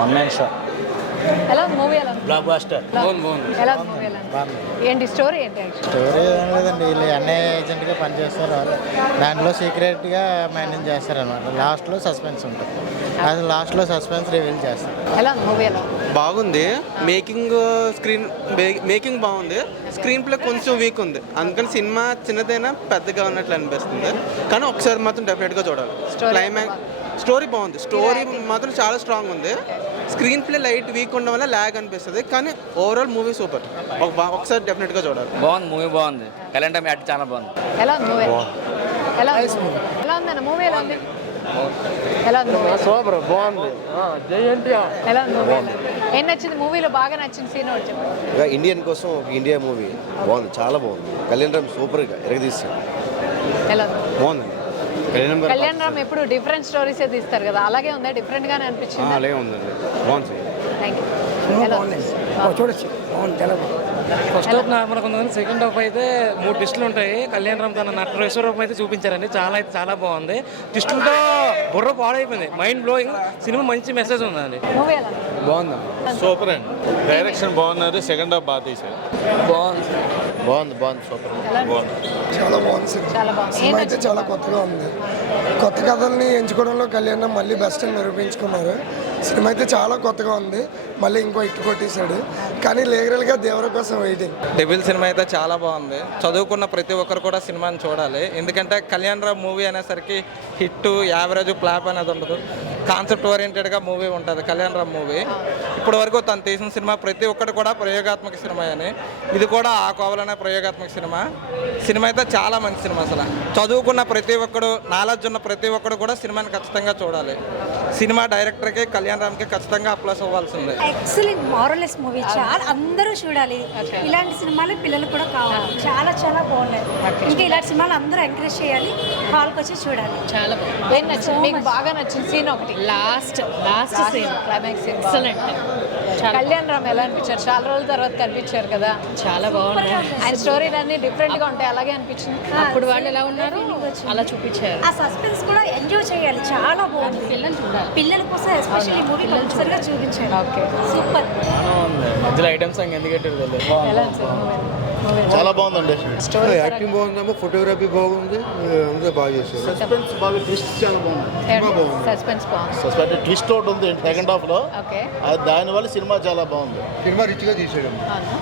One man show. ఎలా movie ఎలా ఉంది? Black buster. ఎలా మూవీ ఎలా ఉంది? ఏంటి స్టోరీ ఏంటి? స్టోరీ ఏం లేదండి, వీళ్ళు ఎన్ఐఏ ఏజెంట్గా పనిచేస్తారు వాళ్ళు. దాంట్లో సీక్రెట్గా మెయింటైన్ చేస్తారనమాట. లాస్ట్లో సస్పెన్స్ ఉంటుంది, అది లాస్ట్లో సస్పెన్స్ రివీల్ చేస్తారు. ఎలా ఉంది మూవీ ఎలా ఉంది? బాగుంది. మేకింగ్ బాగుంది. స్క్రీన్ ప్లే కొంచెం వీక్ ఉంది, అందుకని సినిమా చిన్నదైనా పెద్దగా ఉన్నట్లు అనిపిస్తుంది. కానీ ఒకసారి మాత్రం డెఫినెట్గా చూడాలి. క్లైమాక్స్ స్టోరీ బాగుంది, స్టోరీ మాత్రం చాలా స్ట్రాంగ్ ఉంది. స్క్రీన్ ప్లే లైట్ వీక్ ఉండడం వల్ల ల్యాగ్ అనిపిస్తుంది, కానీ ఓవరాల్ మూవీ సూపర్. ఒకసారి డెఫినెట్గా చూడాలి. బాగుంది, మూవీ బాగుంది. కళ్యాణ్ టైం యాక్ట్ చాలా బాగుంది. ఎలా ఉంది మూవీ? ఎలా ఉంది? ఎలా ఉందన్న మూవీ ఎలా ఉంది? ఎలా ఉంది మూవీ? సూపర్ బాగుంది. ఎలా ఉంది మూవీ? ఏం నచ్చింది మూవీలో? బాగా నచ్చిన సీన్ ఒకటి చెప్పండి. ఇండియన్ కోసం ఒక ఇండియా మూవీ బాగుంది, చాలా బాగుంది. కళ్యాణ్ రామ్ సూపర్గా ఎరగదీశారు. ఎలా ఉంది? బాగుంది. కళ్యాణ్ రామ్ ఎప్పుడు డిఫరెంట్ స్టోరీస్ తీస్తారు కదా, అలాగే ఉందా? డిఫరెంట్ గానే అనిపించింది. అలాగే ఉందండి, బాగుంది. Thank you. ఎలా ఉంది? చూడొచ్చు, బాగుంది, చాలా బాగుంది. ఫస్ట్ హాఫ్ నార్మల్గా ఉంది, కానీ సెకండ్ హాఫ్ అయితే 3 ట్విస్టులు ఉంటాయి. కళ్యాణ్ రామ్ తన నట విశ్వరూపం అయితే చూపించారండి, చాలా బాగుంది. ట్విస్టులతో బుర్ర పాడైపోయింది, మైండ్ బ్లోయింగ్. సినిమా మంచి మెసేజ్ ఉందండి. మూవీ ఎలా ఉంది? బాగుంది, సూపర్ అండి. డైరెక్షన్ బాగున్నారు, సెకండ్ హాఫ్ బాగా తీశారు. బాగుంది సూపర్. చాలా బాగుంది చాలా బాగుంది. సినిమా అయితే చాలా కొత్తగా ఉంది. కొత్త కథల్ని ఎంచుకోవడంలో కళ్యాణ్ మళ్ళీ బెస్ట్ అని నిరూపించుకున్నారు. సినిమా అయితే చాలా కొత్తగా ఉంది, మళ్ళీ ఇంకో ఇట్టు కొట్టేశాడు. కానీ లీగల్గా దేవర కోసం వెయిటింగ్. డెవిల్ సినిమా అయితే చాలా బాగుంది. చదువుకున్న ప్రతి ఒక్కరు కూడా సినిమాని చూడాలి, ఎందుకంటే కళ్యాణ్ రామ్ మూవీ అనేసరికి హిట్ యావరేజ్ ఫ్లాప్ అనేది ఉండదు. కాన్సెప్ట్ ఓరియంటెడ్గా మూవీ ఉంటుంది కళ్యాణ్ రామ్ మూవీ. ఇప్పటి వరకు తను తీసిన సినిమా ప్రతి ఒక్కటి కూడా ప్రయోగాత్మక సినిమా అని, ఇది కూడా ఆ కోవలనే ప్రయోగాత్మక సినిమా అయితే చాలా మంచి సినిమా. అసలు చదువుకున్న ప్రతి ఒక్కడు, నాలెడ్జ్ ఉన్న ప్రతి ఒక్కడు కూడా సినిమాని ఖచ్చితంగా చూడాలి. సినిమా డైరెక్టర్కి కళ్యాణ్ రామ్కి ఖచ్చితంగా అప్లాస్ అవ్వాల్సిందే. ఎక్సలెంట్ మారలెస్ మూవీ, చాలా అందరూ చూడాలి. ఇలాంటి సినిమాలు పిల్లలు కూడా కావాలి, చాలా బాగున్నాయి. ఇంకా ఇలాంటి సినిమాలు అందరూ ఎంకరేజ్ చేయాలి, హాల్కి వచ్చి చూడాలి. చాలా బాగుంది. ఏం నచ్చింది మీకు? బాగా నచ్చిన సీన్ ఒకటి, last scene climax scene. Excellent. Kalyan Ram ఎలా అనిపించారు? చాలా రోజుల తర్వాత కనిపించారు కదా, చాలా బాగున్నాయి. ఆయన స్టోరీలు అన్ని డిఫరెంట్ గా ఉంటాయి, అలాగే అనిపించింది. అప్పుడు వాళ్ళు ఎలా ఉన్నారు అలా చూపించారు. ఆ సస్పెన్స్ కూడా ఎంజాయ్ చేయాలి, చాలా బాగుంది. పిల్లలు చూడాలి, పిల్లల కోసం ఎస్పెషల్లీ మూవీ కంపల్సరీగా చూపించారు. Okay, super. మధ్యలో ఐటమ్ సాంగ్ ఎందుకు ఎలా అనిపించింది? చాలా బాగుందండి. స్టోరీ యాక్టింగ్ బాగుందమ్మా, ఫోటోగ్రఫీ బాగుంది, అంతా బాగా చేశారు. సస్పెన్స్ బాగా, ట్విస్ట్ చాలా బాగుంది. సస్పెన్స్ బాగుంది. ట్విస్ట్ ఒకటి ఉంది సెకండ్ హాఫ్ లో, ఓకే, దానివల్ల సినిమా చాలా బాగుంది. సినిమా రిచ్గా తీసాడు. అవునా?